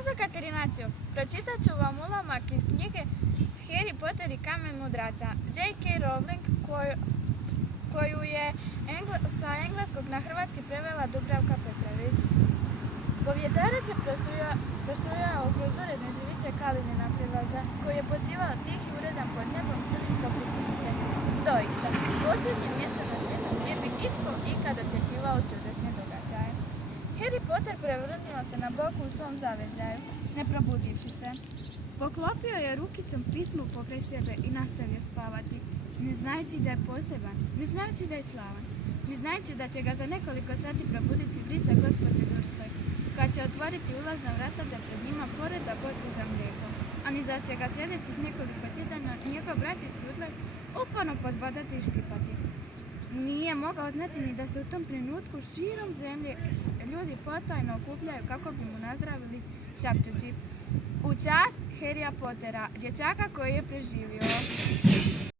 Ja sam Katerinacio. Pročitat ću vam ulomak iz knjige Harry Potter i kamen mudraca J.K. Rowling koju je sa engleskog na hrvatski prevela Dubravka Petrović. Povjetarac je prostojao kroz uredne živice Kalinina prilaza koji je počivao tih i uredan pod nebom crnih poput tinte. Doista, posljednje mjesto na svijetu gdje bi itko ikad očekivao čudesne događaje. Harry Potter prevrnuo se na boku u svom zavežljaju, ne probudivši se. Poklopio je rukicom pismo pokraj sebe i nastavio spavati, ne znajući da je poseban, ne znajući da je slavan, ne znajući da će ga za nekoliko sati probuditi brisa gospođe Dursley, koja će otvoriti ulazna vrata da pred njima poređa boce za mlijeko, a ni da će ga sljedećih nekoliko tjedana njegov brat iz Dudley uporno podbadati i štipati. Nije mogao znati ni da se u tom trenutku širom zemlje ljudi potajno okupljaju kako bi mu nazdravili šapćući: u čast Harrya Pottera, dječaka koji je preživio.